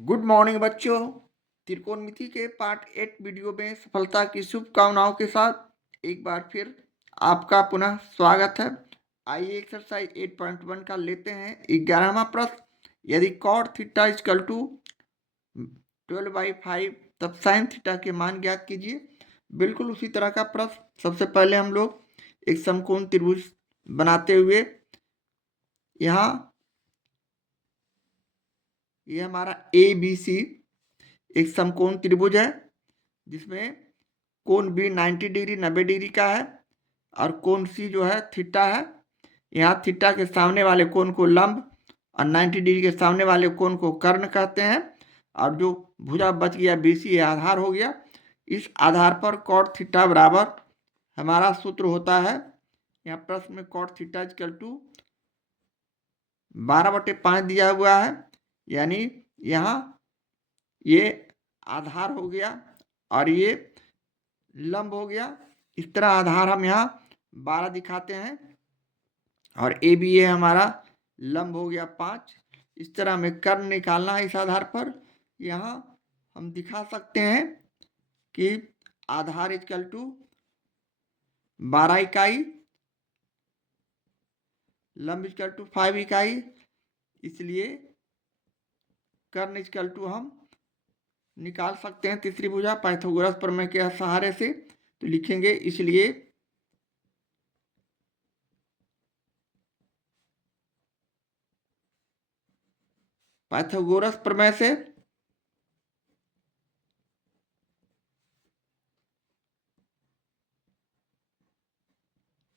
Good morning बच्चों। त्रिकोणमिति के part 8 video में सफलता की शुभकामनाओं के साथ एक बार फिर आपका पुनः स्वागत है। आइए एक्सरसाइज 8.1 का लेते हैं 11वां प्रश्न। यदि cot थीटा इक्वल टू 12/5 तब साइन थीटा के मान ज्ञात कीजिए। बिल्कुल उसी तरह का प्रश्न। सबसे पहले हम लोग एक समकोण त्रिभुज बनाते हुए यहाँ ये हमारा ABC एक समकोण त्रिभुज है जिसमें कोण बी 90 डिग्री 90 डिग्री का है और कोण सी जो है थीटा है। यहाँ थीटा के सामने वाले कोण को लंब और 90 डिग्री के सामने वाले कोण को कर्ण कहते हैं। और जो भुजा बच गया BC ये आधार हो गया। इस आधार पर cot थीटा बराबर हमारा सूत्र होता है। यहाँ प्रश्न में cot थीटा इक्वल टू 12/5 दिया हुआ है, यानी यहाँ ये आधार हो गया और ये लंब हो गया। इस तरह आधार हम यहाँ 12 दिखाते हैं और ए बी ए हमारा लंब हो गया 5। इस तरह हमें कर्ण निकालना है। इस आधार पर यहाँ हम दिखा सकते हैं कि आधार इक्वल टू 12 इकाई, लंब इक्वल टू 5 इकाई, इसलिए कर्ण इक्वल टू हम निकाल सकते हैं तीसरी भुजा पाइथागोरस प्रमेय के सहारे से। तो लिखेंगे इसलिए पाइथागोरस प्रमेय से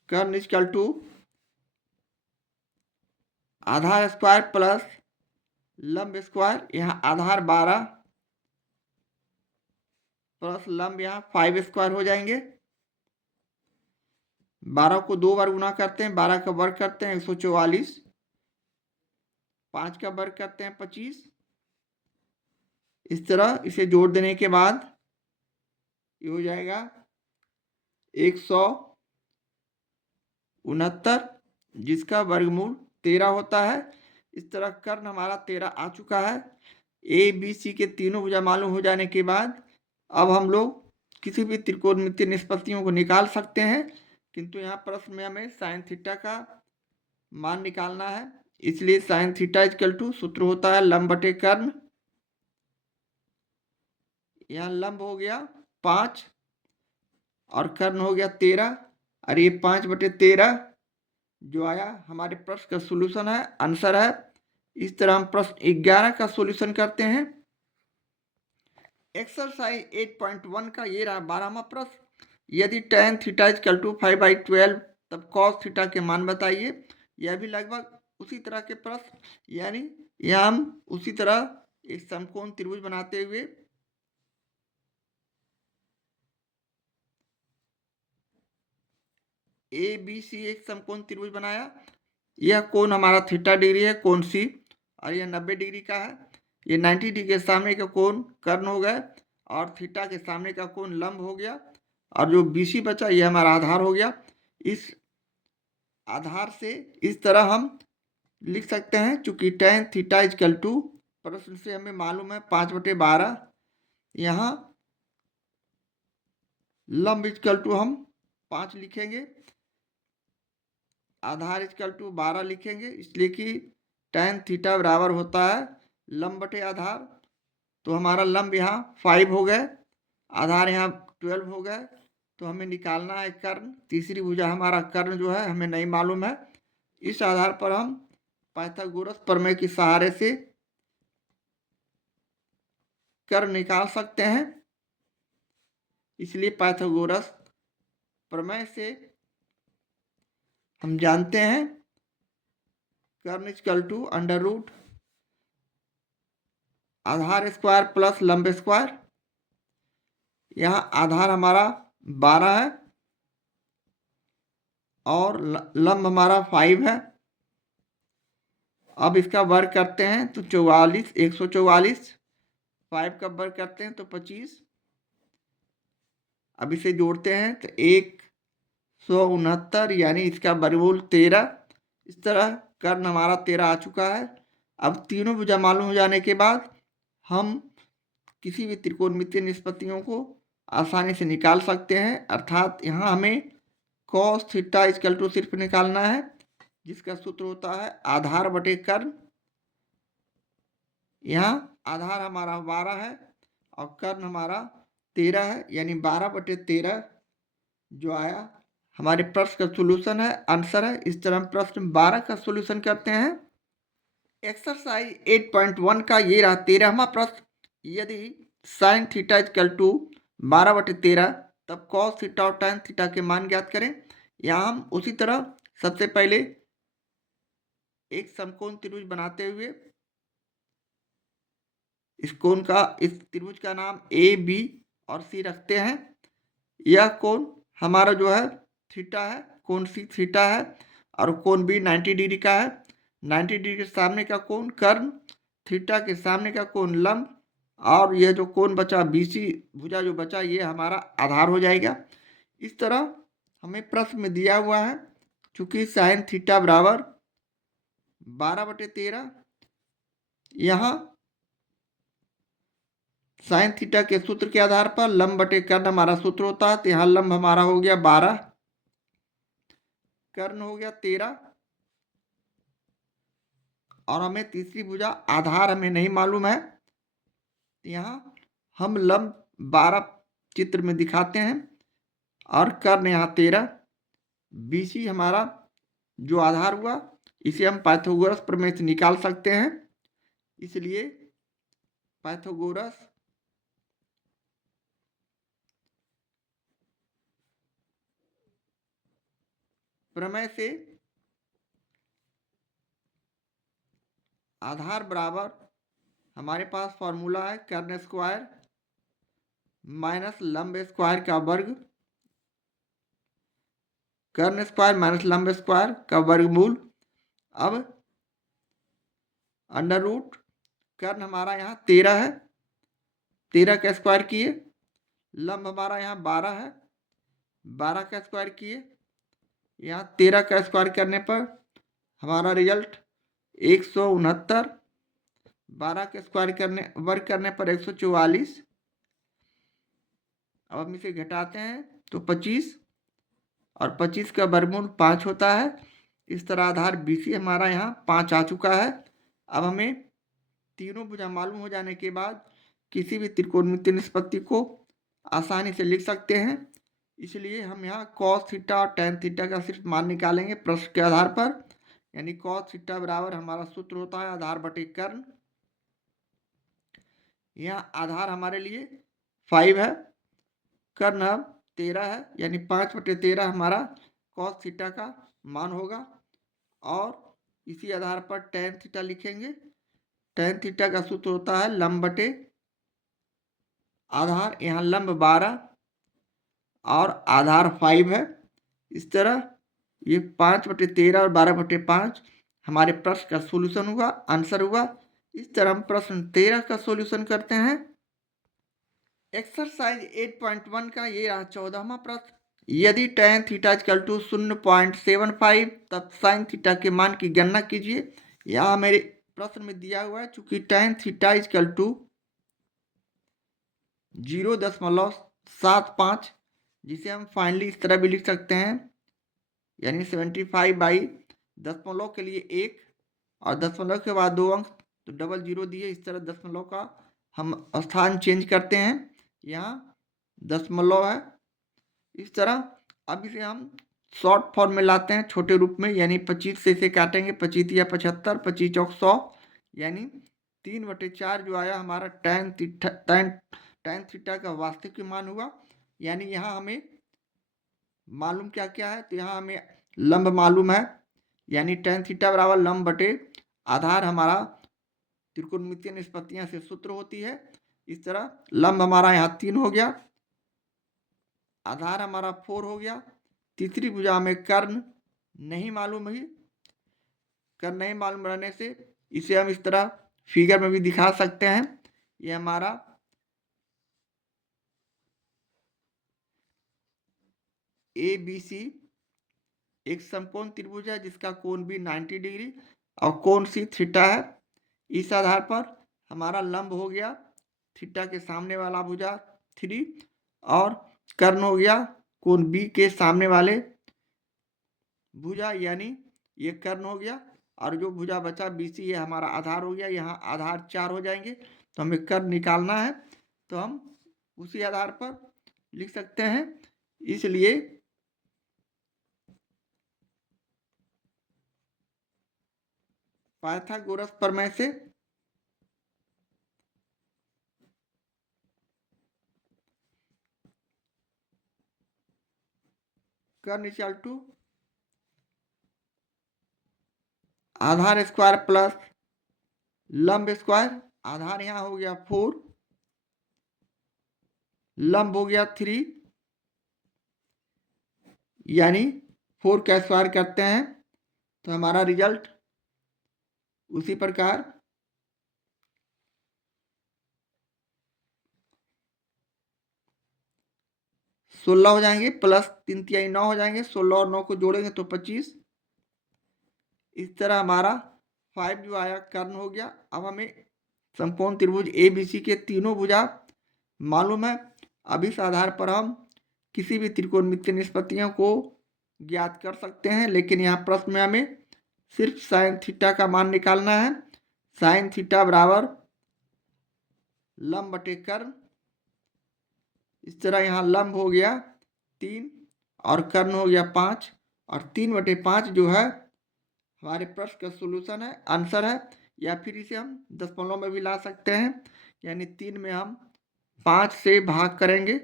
कर्ण इक्वल टू आधार स्क्वायर प्लस लंब स्क्वायर, यहाँ आधार 12 प्लस लंब यहाँ 5 स्क्वायर हो जाएंगे। 12 को 2 बार गुना करते हैं, 12 का वर्ग करते हैं 144, 5 का वर्ग करते हैं 25। इस तरह इसे जोड़ देने के बाद ये हो जाएगा 169 जिसका वर्गमूल 13 होता है। इस तरह कर्ण हमारा 13 आ चुका है। ए बी सी के तीनों भुजा मालूम हो जाने के बाद अब हम लोग किसी भी त्रिकोणमितीय निष्पत्तियों को निकाल सकते हैं, किंतु यहाँ प्रश्न में हमें साइन थीटा का मान निकालना है। इसलिए साइन थीटा इक्वल टू सूत्र होता है लंब बटे कर्ण। यहाँ लंब हो गया 5 और कर्ण हो गया 13 और ये 5/13 जो आया हमारे प्रश्न का सॉल्यूशन है, आंसर है। इस तरह हम प्रश्न 11 का सॉल्यूशन करते हैं। एक्सरसाइज 8.1 का ये रहा 12वां प्रश्न। यदि tan थीटा इक्वल टू 5/12 तब cos थीटा के मान बताइए। यह भी लगभग उसी तरह के प्रश्न, यानी यह हम उसी तरह एक समकोण त्रिभुज बनाते हुए ए बी सी एक समकोण त्रिभुज बनाया। यह कोण हमारा थीटा डिग्री है, कोण सी, और यह 90 डिग्री का है। ये 90 डिग्री के सामने का कोण कर्ण हो गया और थीटा के सामने का कोण लंब हो गया और जो BC बचा ये हमारा आधार हो गया। इस आधार से इस तरह हम लिख सकते हैं, चूंकि tan थीटा इक्वल टू प्रश्न से हमें मालूम है 5/12, यहाँ लंब इक्वल टू हम 5 लिखेंगे, आधार इक्वल टू 12 लिखेंगे, इसलिए कि tan थीटा बराबर होता है लंब बटे आधार। तो हमारा लंब यहाँ 5 हो गए, आधार यहाँ 12 हो गए। तो हमें निकालना है कर्ण। तीसरी भुजा हमारा कर्ण जो है हमें नहीं मालूम है। इस आधार पर हम पाइथागोरस प्रमेय के सहारे से कर्ण निकाल सकते हैं। इसलिए पाइथागोरस प्रमेय से हम जानते हैं कर्ण इक्वल टू अंडर रूट आधार स्क्वायर प्लस लंब स्क्वायर। यहाँ आधार हमारा 12 है और लंब हमारा 5 है। अब इसका वर्ग करते हैं तो 44, 144, 5 का वर्ग करते हैं तो 25। अब इसे जोड़ते हैं तो 169, यानी इसका वर्गमूल 13। इस तरह कर्ण हमारा 13 आ चुका है। अब तीनों भुजा मालूम हो जाने के बाद हम किसी भी त्रिकोणमितीय निष्पत्तियों को आसानी से निकाल सकते हैं। अर्थात यहाँ हमें cos थीटा इक्वल टू सिर्फ निकालना है, जिसका सूत्र होता है आधार बटे कर्ण। यहाँ आधार हमारा 12 है और कर्ण हमारा 13 है, यानी 12/13 जो आया हमारे प्रश्न का सोल्यूशन है, आंसर है। इस तरह हम प्रश्न 12 का सोल्यूशन करते हैं। एक्सरसाइज 8.1 का ये रहा 13वां प्रश्न। यदि साइन थीटा इक्वल टू 12/13 तब कॉस थीटा और टैन थीटा के मान ज्ञात करें। यहाँ हम उसी तरह सबसे पहले एक समकोण त्रिभुज बनाते हुए इस त्रिभुज का नाम ए बी और सी रखते हैं। यह कोण हमारा जो है थीटा है, कोण सी थीटा है और कोण बी 90 डिग्री का है। 90 डिग्री के सामने का कोण कर्ण, थीटा के सामने का कोण लंब, और यह जो कोण बचा बीसी भुजा जो बचा ये हमारा आधार हो जाएगा। इस तरह हमें प्रश्न में दिया हुआ है, चूंकि साइन थीटा बराबर 12/13, यहाँ साइन थीटा के सूत्र के आधार पर लंब बटे कर्ण हमारा सूत्र होता है, तो यहाँ लंब हमारा हो गया 12, कर्ण हो गया 13, और हमें तीसरी भुजा आधार हमें नहीं मालूम है। यहाँ हम लंब 12 चित्र में दिखाते हैं और कर्ण यहाँ 13, बीसी हमारा जो आधार हुआ इसे हम पाइथागोरस प्रमेय से निकाल सकते हैं। इसलिए पाइथागोरस प्रमेय से आधार बराबर हमारे पास फॉर्मूला है कर्ण स्क्वायर माइनस लंब स्क्वायर का वर्ग, कर्ण स्क्वायर माइनस लंब स्क्वायर का वर्गमूल। अब अंडर रूट कर्ण हमारा यहाँ 13 है, 13 का स्क्वायर किए, लंब हमारा यहाँ 12 है, 12 का स्क्वायर किए, यहाँ 13 का स्क्वायर करने पर हमारा रिजल्ट 169, 12 का स्क्वायर करने वर्ग करने पर 144। अब हम इसे घटाते हैं तो 25, और 25 का वर्गमूल 5 होता है। इस तरह आधार BC हमारा यहाँ 5 आ चुका है। अब हमें तीनों भुजा मालूम हो जाने के बाद किसी भी त्रिकोणमितीय निष्पत्ति को आसानी से लिख सकते हैं। इसलिए हम यहाँ cos थीटा और tan थीटा का सिर्फ मान निकालेंगे प्रश्न के आधार पर। यानी cos थीटा बराबर हमारा सूत्र होता है आधार बटे कर्ण। यहाँ आधार हमारे लिए 5 है, कर्ण 13 है, यानी 5/13 हमारा cos थीटा का मान होगा। और इसी आधार पर tan थीटा लिखेंगे। tan थीटा का सूत्र होता है लंब बटे आधार, यहाँ लंब 12 और आधार 5 है। इस तरह ये 5/13 और 12/5 हमारे प्रश्न का सॉल्यूशन हुआ, आंसर हुआ। इस तरह हम प्रश्न 13 का सॉल्यूशन करते हैं। एक्सरसाइज 8.1 का ये रहा 14वां प्रश्न। यदि tan थीटा इक्वल टू 0.75 तब साइन थीटा के मान की गणना कीजिए। यहाँ मेरे प्रश्न में दिया हुआ है, चूंकि tan थीटा इक्वल टू 0.75, जिसे हम फाइनली इस तरह भी लिख सकते हैं, यानी 75/दशमलव के लिए 1 और दशमलव के बाद 2 अंक तो डबल 0 दिए। इस तरह दशमलव का हम स्थान चेंज करते हैं, यहाँ दशमलव है। इस तरह अब इसे हम शॉर्ट फॉर्म में लाते हैं छोटे रूप में, यानी 25 से इसे काटेंगे, 25 या 75, 25 चौक 100, यानी 3/4 जो आया हमारा tan थीटा का वास्तविक मान हुआ। यानी यहाँ हमें मालूम क्या क्या है, तो यहाँ हमें लंब मालूम है, यानी tan थीटा बराबर लंब बटे आधार हमारा त्रिकोणमितीय निष्पत्तियां से सूत्र होती है। इस तरह लंब हमारा यहाँ 3 हो गया, आधार हमारा 4 हो गया, तीसरी भुजा में कर्ण नहीं मालूम है। कर्ण नहीं मालूम रहने से इसे हम इस तरह फिगर में भी दिखा सकते हैं। ये हमारा ABC एक समकोण त्रिभुज है जिसका कोण भी 90 डिग्री और कोण C थीटा है। इस आधार पर हमारा लंब हो गया थीटा के सामने वाला भुजा 3 और कर्ण हो गया कोण बी के सामने वाले भुजा, यानी ये कर्ण हो गया। और जो भुजा बचा BC ये हमारा आधार हो गया। यहाँ आधार 4 हो जाएंगे तो हमें कर्ण निकालना है, तो हम उसी आधार पर लिख सकते हैं। इसलिए पाइथागोरस प्रमेय से कर्ण इक्वल टू आधार स्क्वायर प्लस लंब स्क्वायर। आधार यहाँ हो गया 4, लंब हो गया 3, यानी 4 का स्क्वायर करते हैं तो हमारा रिजल्ट उसी प्रकार 16 हो जाएंगे, प्लस 3 तिहाई 9 हो जाएंगे। 16 और 9 को जोड़ेंगे तो 25। इस तरह हमारा 5 जो आया कर्ण हो गया। अब हमें समकोण त्रिभुज ABC के तीनों भुजा मालूम है। अब इस आधार पर हम किसी भी त्रिकोणमितीय निष्पत्तियों को ज्ञात कर सकते हैं, लेकिन यहाँ प्रश्न में हमें सिर्फ साइन थीटा का मान निकालना है। साइन थीटा बराबर लंब बटे कर्ण। इस तरह यहाँ लंब हो गया 3 और कर्ण हो गया 5, और 3/5 जो है हमारे प्रश्न का सोल्यूशन है, आंसर है। या फिर इसे हम दशमलव में भी ला सकते हैं, यानी 3 में हम 5 से भाग करेंगे।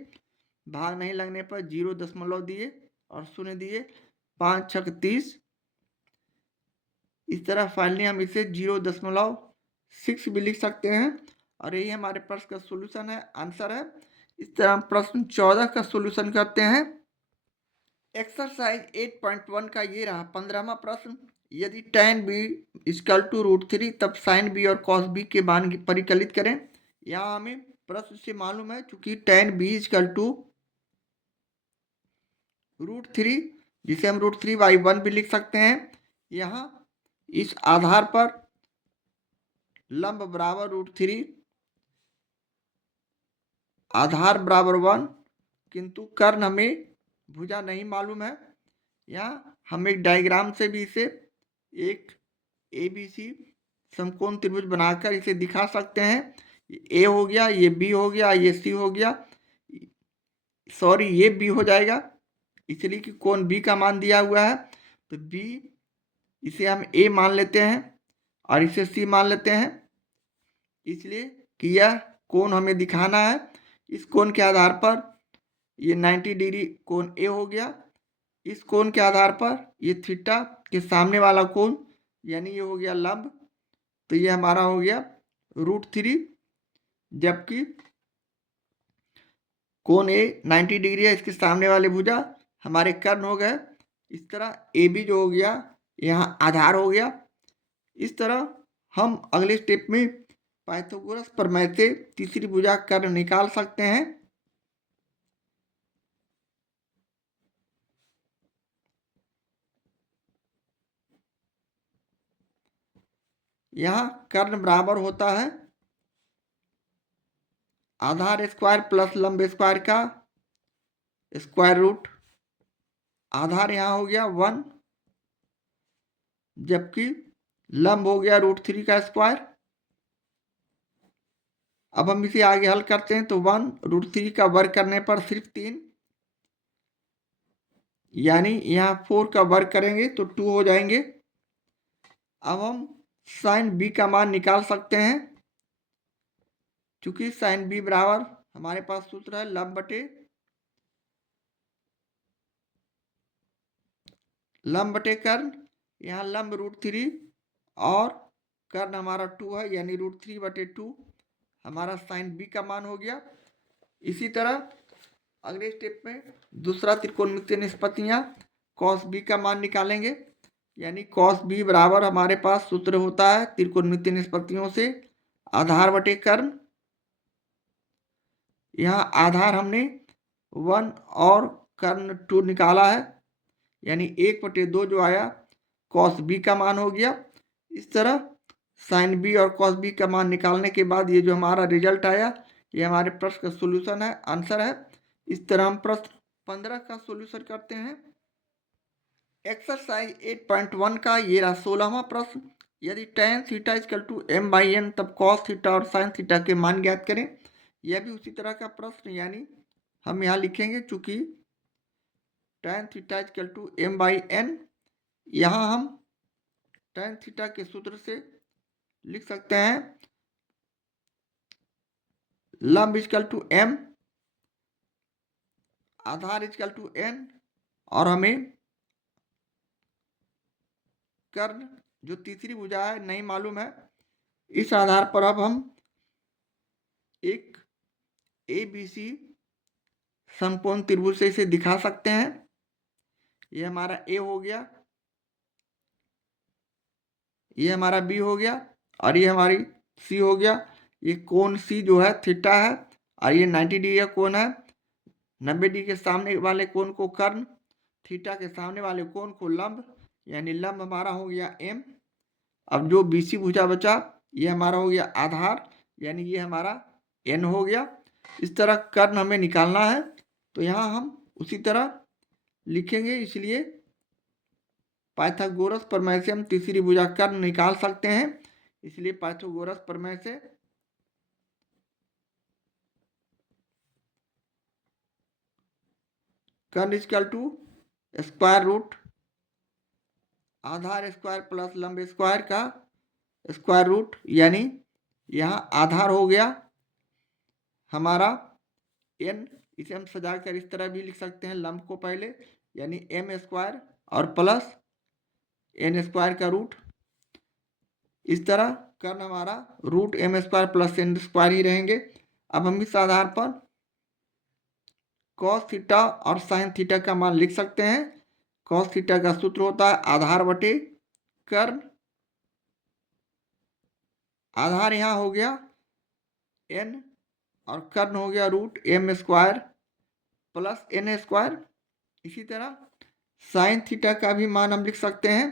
भाग नहीं लगने पर 0.0 दिए और 0 दिए, 5 छक 30। इस तरह फाइनली हम इसे 0.6 भी लिख सकते हैं, और यही हमारे प्रश्न का सोल्यूशन है, आंसर है। इस तरह हम प्रश्न 14 का सोल्यूशन करते हैं। एक्सरसाइज 8.1 का ये रहा 15वां प्रश्न। यदि tan b इक्वल टू √3 तब sin b और cos b के मान परिकलित करें। यहाँ हमें प्रश्न से मालूम है, चूंकि tan b इक्वल टू √3, जिसे हम √3/1 भी लिख सकते हैं। यहाँ इस आधार पर लंब बराबर √3, आधार बराबर 1, किंतु कर्ण हमें भुजा नहीं मालूम है। यहाँ हम एक डायग्राम से भी इसे एक ABC समकोण त्रिभुज बनाकर इसे दिखा सकते हैं। A हो गया, ये B हो गया, ये C हो गया, सॉरी ये B हो जाएगा, इसलिए कि कोण B का मान दिया हुआ है। तो B इसे हम A मान लेते हैं और इसे C मान लेते हैं, इसलिए कि यह कोण हमें दिखाना है। इस कोण के आधार पर ये 90 डिग्री कोण A हो गया। इस कोण के आधार पर ये थीटा के सामने वाला कोण, यानी ये हो गया लंब, तो ये हमारा हो गया √3, जबकि कोण A 90 डिग्री है, इसके सामने वाले भुजा हमारे कर्ण हो गए। इस तरह AB जो हो गया यहाँ आधार हो गया। इस तरह हम अगले स्टेप में पाइथागोरस प्रमेय से तीसरी भुजा कर्ण निकाल सकते हैं। यहाँ कर्ण बराबर होता है आधार स्क्वायर प्लस लंब स्क्वायर का स्क्वायर रूट। आधार यहाँ हो गया 1, जबकि लंब हो गया √3 का स्क्वायर। अब हम इसे आगे हल करते हैं तो 1 √3 का वर्ग करने पर सिर्फ 3, यानी यहाँ 4 का वर्ग करेंगे तो 2 हो जाएंगे। अब हम साइन B का मान निकाल सकते हैं, चूंकि साइन B बराबर हमारे पास सूत्र है लंब बटे कर्ण। यहाँ लंब √3 और कर्ण हमारा 2 है, यानी √3/2 हमारा साइन B का मान हो गया। इसी तरह अगले स्टेप में दूसरा त्रिकोणमितीय निष्पत्तियां cos B का मान निकालेंगे, यानी cos B बराबर हमारे पास सूत्र होता है त्रिकोणमितीय निष्पत्तियों से आधार बटे कर्ण। यहाँ आधार हमने 1 और कर्ण 2 निकाला है, यानी 1/2 जो आया cos B का मान हो गया। इस तरह साइन बी और कॉस बी का मान निकालने के बाद ये जो हमारा रिजल्ट आया, ये हमारे प्रश्न का सोल्यूशन है, आंसर है। इस तरह हम प्रश्न 15 का सोल्यूशन करते हैं। एक्सरसाइज 8.1 का ये रहा 16वां प्रश्न। यदि tan theta equal to m by n, तब cos थीटा और sin थीटा के मान ज्ञात करें। यह भी उसी तरह का प्रश्न, यानी हम यहाँ लिखेंगे, चूंकि tan theta equal to m by n, यहाँ हम tan थीटा के सूत्र से लिख सकते हैं लंब इक्वल टू m, आधार इक्वल टू n, और हमें कर्ण जो तीसरी भुजा है नहीं मालूम है। इस आधार पर अब हम एक ABC समकोण त्रिभुज से इसे दिखा सकते हैं। ये हमारा A हो गया, ये हमारा B हो गया, और ये हमारी C हो गया। ये कोण C जो है थीटा है, और ये 90 डिग्री का कोण है। 90 डिग्री के सामने वाले कोण को कर्ण, थीटा के सामने वाले कोण को लंब, यानी लंब हमारा हो गया M। अब जो BC भुजा बचा, ये हमारा हो गया आधार, यानी ये हमारा N हो गया। इस तरह कर्ण हमें निकालना है, तो यहाँ हम उसी तरह लिखेंगे। इसलिए पाइथागोरस प्रमेय से हम तीसरी भुजा कर्ण निकाल सकते हैं। इसलिए पाइथागोरस प्रमेय से कर्ण इक्वल टू स्क्वायर रूट आधार स्क्वायर प्लस लंब स्क्वायर का स्क्वायर रूट, यानी यहाँ आधार हो गया हमारा n। इसे हम सजाकर इस तरह भी लिख सकते हैं, लंब को पहले, यानी m स्क्वायर और प्लस n स्क्वायर का रूट। इस तरह कर्ण हमारा root m square plus n square ही रहेंगे। अब हम इस आधार पर cos थीटा और sin थीटा का मान लिख सकते हैं। cos थीटा का सूत्र होता है आधार बटे कर्ण। आधार यहाँ हो गया n, और कर्ण हो गया root m square plus n square. इसी तरह साइन थीटा का भी मान हम लिख सकते हैं।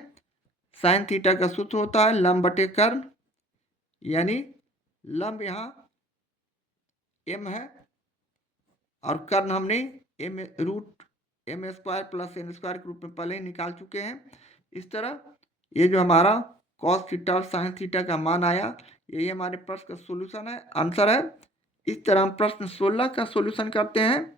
साइन थीटा का सूत्र होता है लंब बटे कर्ण, यानी लंब यहाँ m है, और कर्ण हमने m root m square plus n square के रूप में पहले ही निकाल चुके हैं। इस तरह ये जो हमारा cos थीटा और sin थीटा का मान आया, यही हमारे प्रश्न का सोल्यूशन है, आंसर है। इस तरह हम प्रश्न 16 का सोल्यूशन करते हैं।